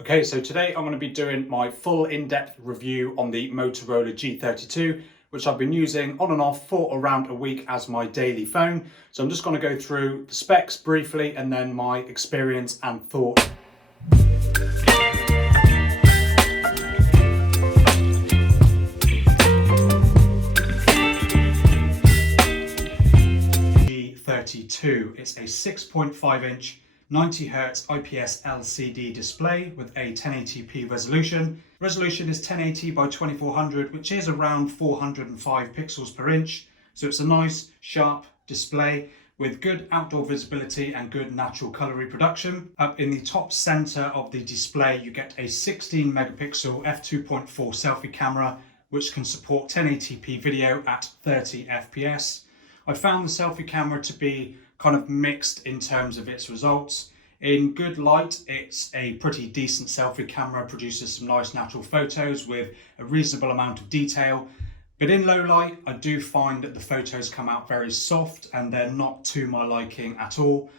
Okay, so today I'm going to be doing my full in-depth review on the Motorola G32, which I've been using on and off for around a week as my daily phone. So I'm just going to go through the specs briefly and then my experience and thoughts. G32, it's a 6.5-inch 90Hz IPS LCD display with a 1080p resolution. Resolution is 1080 by 2400, which is around 405 pixels per inch. So it's a nice, sharp display with good outdoor visibility and good natural color reproduction. Up in the top center of the display, you get a 16 megapixel f2.4 selfie camera, which can support 1080p video at 30 FPS. I found the selfie camera to be kind of mixed in terms of its results. In good light, it's a pretty decent selfie camera, produces some nice natural photos with a reasonable amount of detail. But in low light, I do find that the photos come out very soft and they're not to my liking at all.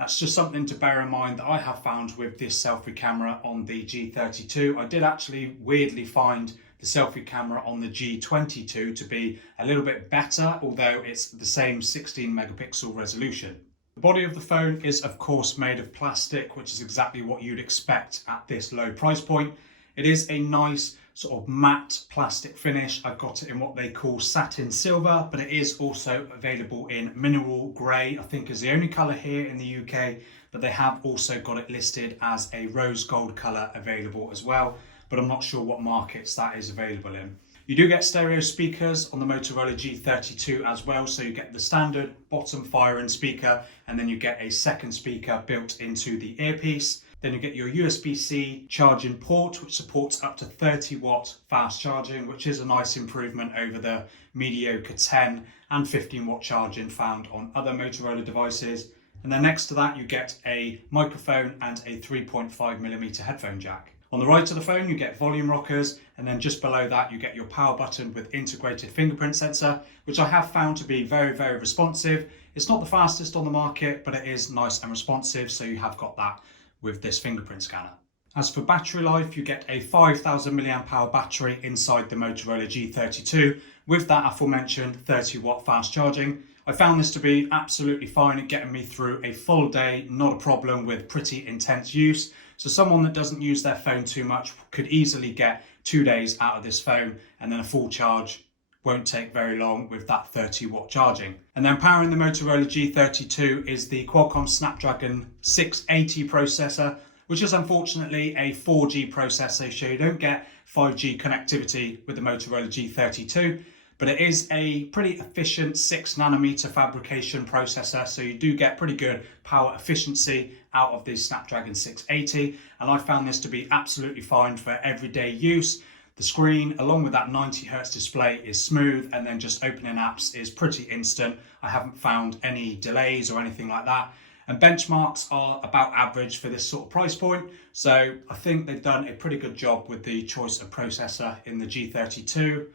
That's just something to bear in mind that I have found with this selfie camera on the G32. I did actually weirdly find the selfie camera on the G22 to be a little bit better, although it's the same 16 megapixel resolution. The body of the phone is of course made of plastic, which is exactly what you'd expect at this low price point. It is a nice sort of matte plastic finish. I've got it in what they call satin silver, but it is also available in mineral grey. I think is the only colour here in the UK, but they have also got it listed as a rose gold colour available as well, but I'm not sure what markets that is available in. You do get stereo speakers on the Motorola G32 as well, so you get the standard bottom firing speaker and then you get a second speaker built into the earpiece. Then you get your USB-C charging port, which supports up to 30 watt fast charging, which is a nice improvement over the mediocre 10 and 15 watt charging found on other Motorola devices. And then next to that, you get a microphone and a 3.5mm headphone jack. On the right of the phone, you get volume rockers, and then just below that, you get your power button with integrated fingerprint sensor, which I have found to be very, very responsive. It's not the fastest on the market, but it is nice and responsive, so you have got that with this fingerprint scanner. As for battery life, you get a 5000 mAh battery inside the Motorola G32 with that aforementioned 30 watt fast charging. I found this to be absolutely fine at getting me through a full day, not a problem with pretty intense use. So someone that doesn't use their phone too much could easily get 2 days out of this phone, and then a full charge won't take very long with that 30 watt charging. And then powering the Motorola G32 is the Qualcomm Snapdragon 680 processor, which is unfortunately a 4G processor, so you don't get 5G connectivity with the Motorola G32. But it is a pretty efficient 6nm fabrication processor, so you do get pretty good power efficiency out of the Snapdragon 680, and I found this to be absolutely fine for everyday use. The screen, along with that 90Hz display, is smooth, and then just opening apps is pretty instant. I haven't found any delays or anything like that. And benchmarks are about average for this sort of price point, so I think they've done a pretty good job with the choice of processor in the G32.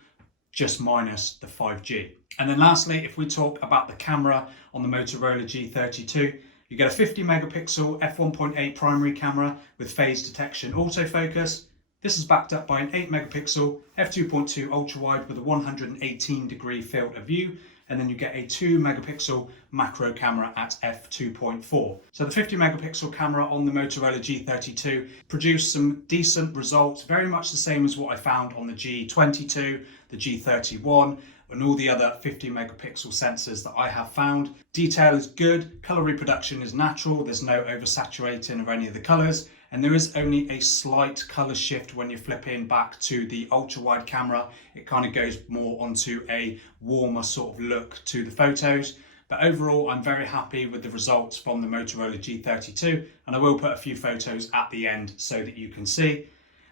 Just minus the 5G. And then lastly, if we talk about the camera on the Motorola G32, you get a 50 megapixel f1.8 primary camera with phase detection autofocus. This is backed up by an 8 megapixel f2.2 ultra wide with a 118 degree field of view. And then you get a 2 megapixel macro camera at f2.4. So the 50 megapixel camera on the Motorola G32 produced some decent results, very much the same as what I found on the G22, the G31, and all the other 50 megapixel sensors that I have found. Detail is good, color reproduction is natural, there's no oversaturating of any of the colors, and there is only a slight color shift when you're flipping back to the ultra wide camera. It kind of goes more onto a warmer sort of look to the photos. But overall, I'm very happy with the results from the Motorola G32, and I will put a few photos at the end so that you can see.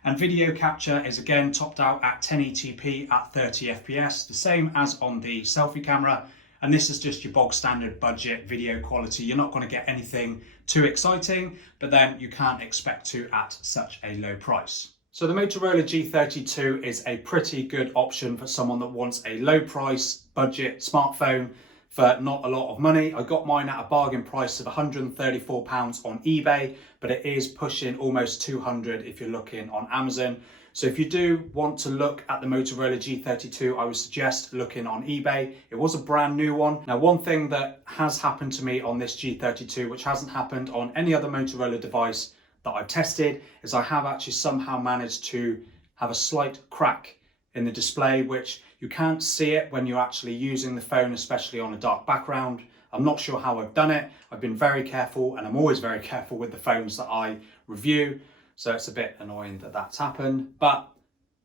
And video capture is again topped out at 1080p at 30 FPS, the same as on the selfie camera. And this is just your bog standard budget video quality. You're not going to get anything too exciting, but then you can't expect to at such a low price. So the Motorola G32 is a pretty good option for someone that wants a low price budget smartphone for not a lot of money. I got mine at a bargain price of £134 on eBay, but it is pushing almost 200 if you're looking on Amazon. So if you do want to look at the Motorola G32, I would suggest looking on eBay. It was a brand new one. Now, one thing that has happened to me on this G32, which hasn't happened on any other Motorola device that I've tested, is I have actually somehow managed to have a slight crack in the display, which you can't see it when you're actually using the phone, especially on a dark background. I'm not sure how I've done it. I've been very careful, and I'm always very careful with the phones that I review. So it's a bit annoying that that's happened. But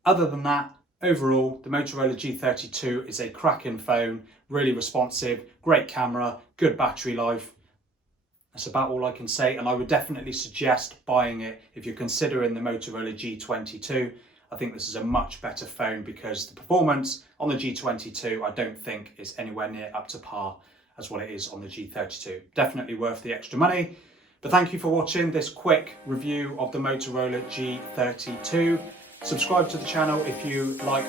other than that, overall, the Motorola G32 is a cracking phone, really responsive, great camera, good battery life. That's about all I can say. And I would definitely suggest buying it if you're considering the Motorola G22. I think this is a much better phone because the performance on the G22, I don't think is anywhere near up to par as what it is on the G32. Definitely worth the extra money. But thank you for watching this quick review of the Motorola G32. Subscribe to the channel if you like